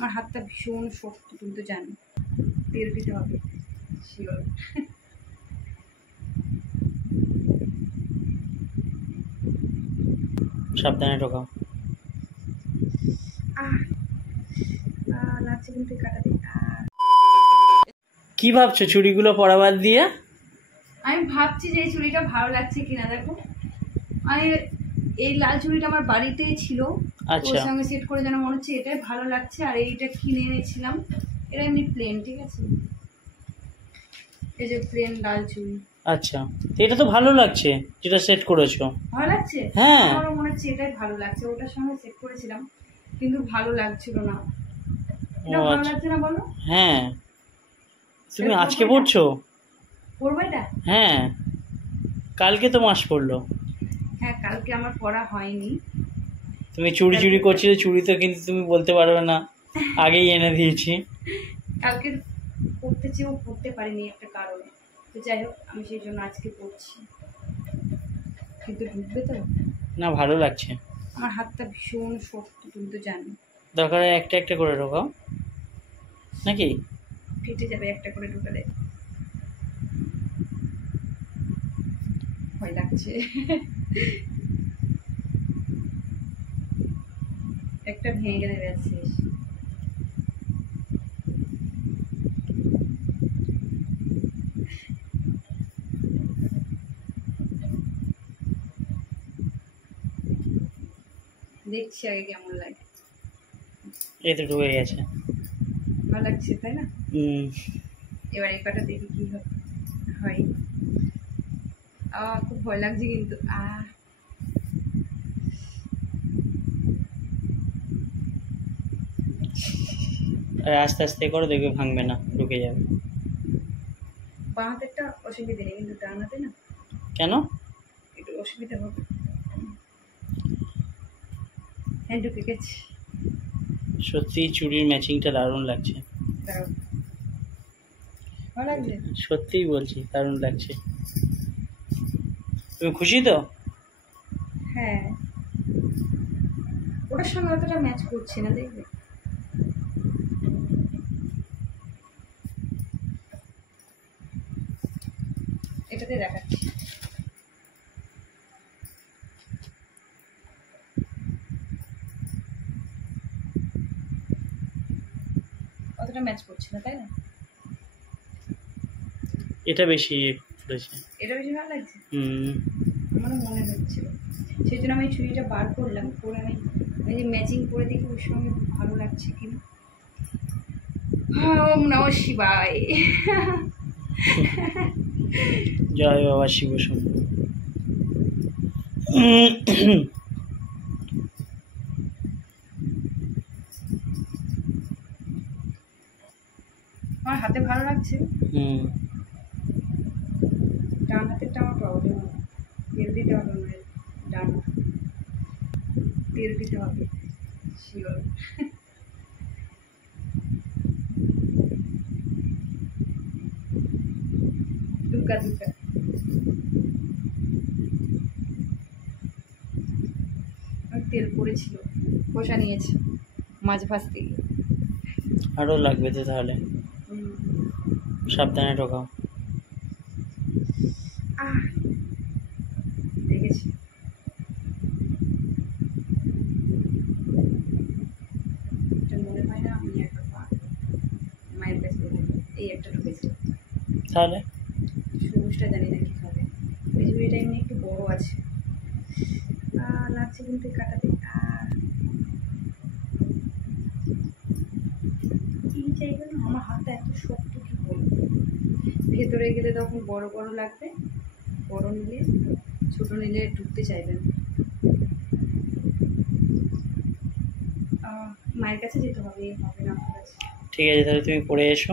আমার হাতটা ভীষণ শক্ত, তুমি তো জানো, তেল দিতে হবে শিওর। সাবধানে ঢোকাও। লাগছে কিন্তু কাটাতে। কি ভাবছো চুড়িগুলো পরা বাদ দিয়ে? আমি ভাবছি যে এই চুড়িটা ভালো লাগছে কিনা। দেখো, আমি এই লাল চুড়িটা আমার বাড়িতেই ছিল, আচ্ছা, ওর সঙ্গে সেট করে যেন মনে হচ্ছে এটাই ভালো লাগছে। আর এইটা কিনে এনেছিলাম, এটা এমনি প্লেন, ঠিক আছে, এই যে প্লেন লাল চুড়ি। আচ্ছা, এটা তো ভালো লাগছে যেটা সেট করেছো। ভালো লাগছে? হ্যাঁ, আমারও মনে হচ্ছে এটাই ভালো লাগছে। ওটার সঙ্গে সেট করেছিলাম কিন্তু ভালো লাগছিল না। এটা ভালো লাগছে না বলো? হ্যাঁ, তুমি আজকে পড়ছো? পড়বো এটা? হ্যাঁ, কালকে তো মাস পড়লো। হ্যাঁ, কালকে আমার পড়া হয়নি। তুমি চুরি করছিলে, চুরি তো কিন্তু তুমি বলতে পারবে না, আগেই এনে দিয়েছি। কালকে পড়তে চেয়েও পড়তে পারিনি একটা কারণে, তো যাই হোক আমি সেই জন্য আজকে পড়ছি। কিন্তু ঢুকবে তো? না, ভালো লাগছে। আমার হাতটা ভীষণ শক্ত, তুমি তো জানো। দরকার একটা একটা করে ঢোকাও নাকি? ফেটে যাবে একটা করে ঢুকালে। ভয় লাগছে। একটা ভেঙে গেলে ব্যাস শেষ। দেখছি আগে কেমন লাগে। এই তো ঢুকে গেছে। ভালো লাগছে তাই না? এবার এই কটা দেখি কি হয়। খুব ভয় লাগছে কিন্তু। আস্তে আস্তে করো, দেখবে ভাঙবে না, ঢুকে যাবে। বাঁ হাতেরটা অসুবিধা নেই, কিন্তু ডান হাতে না কেন? একটু অসুবিধা হবে। হ্যাঁ, ঢুকে গেছে। সত্যি চুড়ির ম্যাচিংটা দারুণ লাগছে। ভালো লাগছে? সত্যিই বলছি, দারুণ লাগছে। তুমি খুশি তো? হ্যাঁ, ওটার সঙ্গে অতটা ম্যাচ করছে না, দেখবে। এটাতে দেখাচ্ছি। অতটা ম্যাচ করছে না, তাই না? এটা বেশি পড়েছে। এটা বেশি ভালো লাগছে। আমারও মনে হচ্ছিল, সেই জন্য আমি চুড়িটা বার করলাম, করে আমি ওই যে ম্যাচিং করে দেখি ওর সঙ্গে ভালো লাগছে কিনা। ওম নমঃ শিবায়। জয় বাবা শিব শম্ভু। আমার হাতে ভালো লাগছে। ডান হাতেরটা আমার প্রবলেম হবে, তেল দিতে হবে আমার ডান হাতে, তেল দিতে হবে শিওর। দুকা দুকা তেল পড়েছিল, কষা নিয়েছে মাছ ভাজতে গিয়ে। আরও লাগবে তো তাহলে, সাবধানে ঢোকাও। দেখেছি মনে হয় না আমি একটা মায়ের কাছে এই একটা ঢুকেছি, তাহলে সবুজটা জানি না কি খাবে। বিজুড়িটা এমনি একটু বড় আছে, লাগছে কিন্তু কাটাতে। এই জায়গায় আমার হাতটা এত শক্ত, কি বলবো। ভেতরে গেলে তখন বড় বড় লাগবে, বড় নিলে ছোট নিলে ঢুকতে চাইবে না। মায়ের কাছে যেতে হবে, হবে না আমার কাছে। ঠিক আছে, তাহলে তুমি পড়ে এসো।